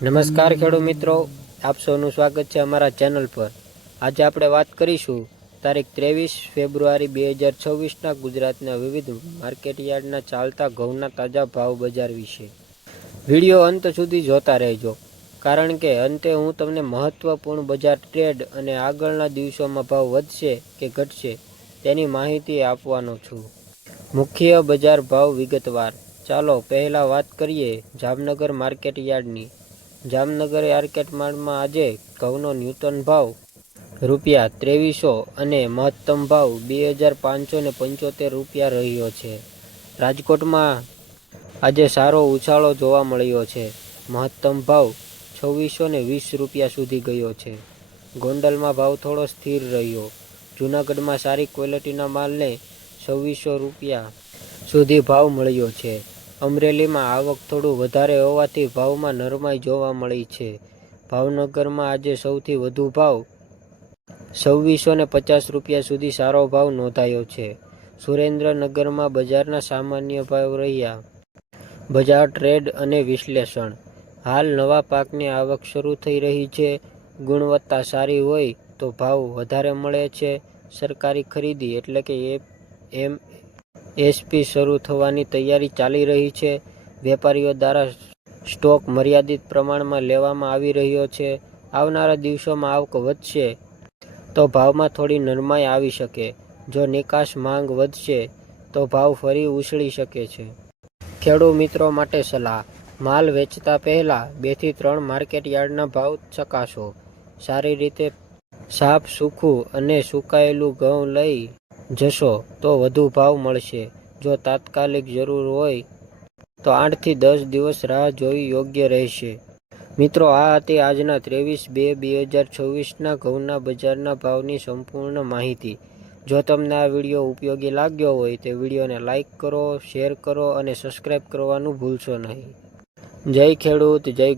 નમસ્કાર ખેડૂત મિત્રો, આપ સૌનું સ્વાગત છે અમારા ચેનલ પર। આજે આપણે વાત કરીશું તારીખ 23 ફેબ્રુઆરી 2026ના ગુજરાતના વિવિધ માર્કેટયાર્ડના ચાલતા ઘઉંના તાજા ભાવ બજાર વિશે। વિડીયો અંત સુધી જોતા રહેજો, કારણ કે અંતે હું તમને મહત્વપૂર્ણ બજાર ટ્રેડ અને આગળના દિવસોમાં ભાવ વધશે કે ઘટશે તેની માહિતી આપવાનો છું। મુખ્ય બજાર ભાવ વિગતવાર। ચાલો પહેલા વાત કરીએ જામનગર માર્કેટયાર્ડની। જામનગર માર્કેટયાર્ડમાં આજે ઘઉંનો ન્યૂનતમ ભાવ ₹2300 અને મહત્તમ ભાવ ₹2575 રહ્યો છે। રાજકોટમાં આજે સારો ઉછાળો જોવા મળ્યો છે। મહત્તમ ભાવ ₹2620 સુધી ગયો છે। ગોંડલમાં ભાવ થોડો સ્થિર રહ્યો। જૂનાગઢમાં સારી ક્વોલિટીના માલને ₹2600 સુધી ભાવ મળ્યો છે। અમરેલીમાં આવક થોડું વધારે હોવાથી ભાવમાં નરમાઈ જોવા મળી છે। ભાવનગરમાં આજે સૌથી વધુ ભાવ ₹2650 સુધી સારો ભાવ નોંધાયો છે। સુરેન્દ્રનગરમાં બજારના સામાન્ય ભાવ રહ્યા। બજાર ટ્રેડ અને વિશ્લેષણ। હાલ નવા પાકની આવક શરૂ થઈ રહી છે। ગુણવત્તા સારી હોય તો ભાવ વધારે મળે છે। સરકારી ખરીદી એટલે કે એમએસપી શરૂ થવાની તૈયારી ચાલી રહી છે। વેપારીઓ દ્વારા સ્ટોક મર્યાદિત પ્રમાણમાં લેવામાં આવી રહ્યો છે। આવનારા દિવસોમાં આવક વધશે તો ભાવમાં થોડી નરમાઈ આવી શકે। જો નિકાસ માંગ વધશે તો ભાવ ફરી ઉછળી શકે છે। ખેડૂત મિત્રો માટે સલાહ। માલ વેચતા પહેલા 2 થી 3 માર્કેટયાર્ડના ભાવ ચકાસો। સારી રીતે સાફ, સૂકું અને સુકાયેલું ઘઉં લઈ જશો તો વધુ ભાવ મળશે। જો તાત્કાલિક જરૂર હોય તો 8 થી 10 દિવસ રાહ જોવી યોગ્ય રહેશે। મિત્રો, આ હતી આજના 23/2/2026ના ઘઉંના બજારના ભાવની સંપૂર્ણ માહિતી। જો તમને આ વિડીયો ઉપયોગી લાગ્યો હોય તો વિડીયોને લાઇક કરો, શેર કરો અને સબસ્ક્રાઇબ કરવાનું ભૂલશો નહીં। જય ખેડૂત, જય